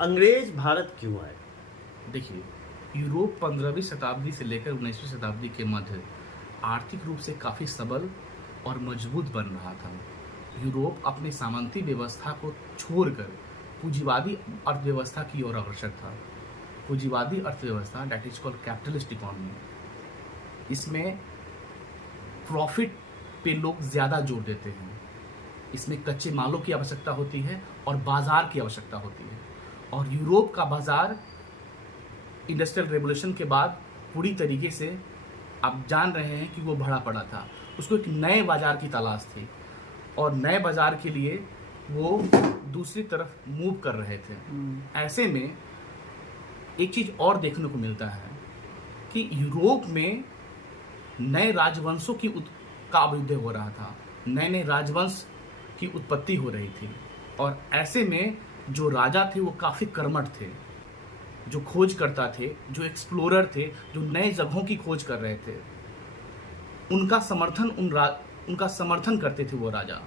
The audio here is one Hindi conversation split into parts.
अंग्रेज भारत क्यों आए? देखिए, यूरोप 15वीं शताब्दी से लेकर 19वीं शताब्दी के मध्य आर्थिक रूप से काफ़ी सबल और मजबूत बन रहा था। यूरोप अपनी सामंती व्यवस्था को छोड़कर पूंजीवादी अर्थव्यवस्था की ओर अग्रसर था। पूंजीवादी अर्थव्यवस्था that is called capitalist economy. इसमें प्रॉफिट पे लोग ज़्यादा जोर देते हैं। इसमें कच्चे मालों की आवश्यकता होती है और बाजार की आवश्यकता होती है। और यूरोप का बाजार इंडस्ट्रियल रेवोल्यूशन के बाद पूरी तरीके से आप जान रहे हैं कि वो भरा पड़ा था। उसको एक नए बाजार की तलाश थी और नए बाजार के लिए वो दूसरी तरफ मूव कर रहे थे। ऐसे में एक चीज और देखने को मिलता है कि यूरोप में नए राजवंशों का अभ्युदय हो रहा था। नए नए राजवंश की उत्पत्ति हो रही थी और ऐसे में जो राजा थे वो काफ़ी कर्मठ थे, जो खोज करता थे, जो एक्सप्लोरर थे, जो नए जगहों की खोज कर रहे थे। उनका समर्थन करते थे वो राजा।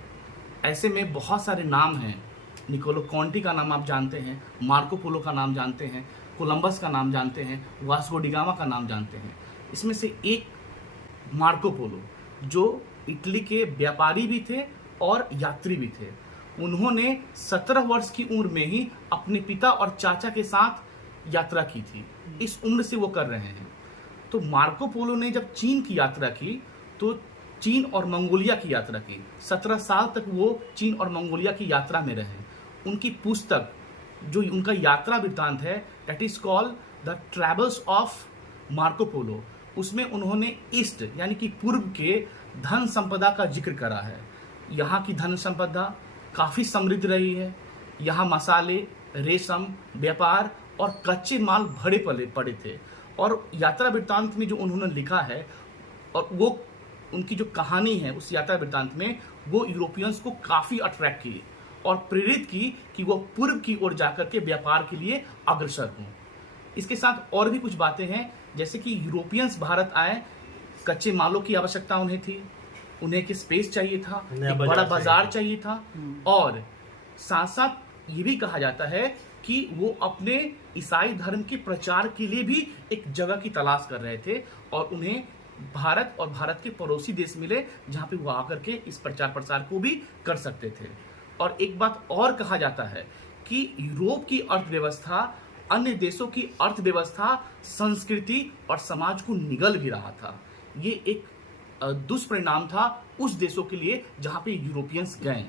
ऐसे में बहुत सारे नाम हैं। निकोलो कॉन्टी का नाम आप जानते हैं, मार्को पोलो का नाम जानते हैं, कोलंबस का नाम जानते हैं, वास्को डी गामा का नाम जानते हैं। इसमें से एक मार्को पोलो जो इटली के व्यापारी भी थे और यात्री भी थे। उन्होंने 17 वर्ष की उम्र में ही अपने पिता और चाचा के साथ यात्रा की थी। इस उम्र से वो कर रहे हैं। तो मार्को पोलो ने जब चीन की यात्रा की तो चीन और मंगोलिया की यात्रा की। 17 साल तक वो चीन और मंगोलिया की यात्रा में रहे। उनकी पुस्तक जो उनका यात्रा वृत्तांत है that is called the travels of Marco Polo, उसमें उन्होंने ईस्ट यानी कि पूर्व के धन संपदा का जिक्र करा है। यहाँ की धन संपदा काफ़ी समृद्ध रही है। यहाँ मसाले, रेशम, व्यापार और कच्चे माल भरे पड़े थे। और यात्रा वृत्तांत में जो उन्होंने लिखा है और वो उनकी जो कहानी है उस यात्रा वृत्तांत में, वो यूरोपियंस को काफ़ी अट्रैक्ट की और प्रेरित की कि वो पूर्व की ओर जाकर के व्यापार के लिए अग्रसर हों। इसके साथ और भी कुछ बातें हैं, जैसे कि यूरोपियंस भारत आए, कच्चे मालों की आवश्यकता उन्हें थी, उन्हें एक स्पेस चाहिए था, एक बड़ा बाजार चाहिए था। और साथ साथ ये भी कहा जाता है कि वो अपने ईसाई धर्म के प्रचार के लिए भी एक जगह की तलाश कर रहे थे और उन्हें भारत और भारत के पड़ोसी देश मिले जहाँ पे वो आकर के इस प्रचार प्रसार को भी कर सकते थे। और एक बात और कहा जाता है कि यूरोप की अर्थव्यवस्था अन्य देशों की अर्थव्यवस्था, संस्कृति और समाज को निगल भी रहा था। ये एक दुष्परिणाम था उस देशों के लिए जहाँ पे यूरोपियंस गए।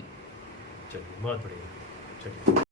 चलिए, बहुत बढ़िया। चलिए।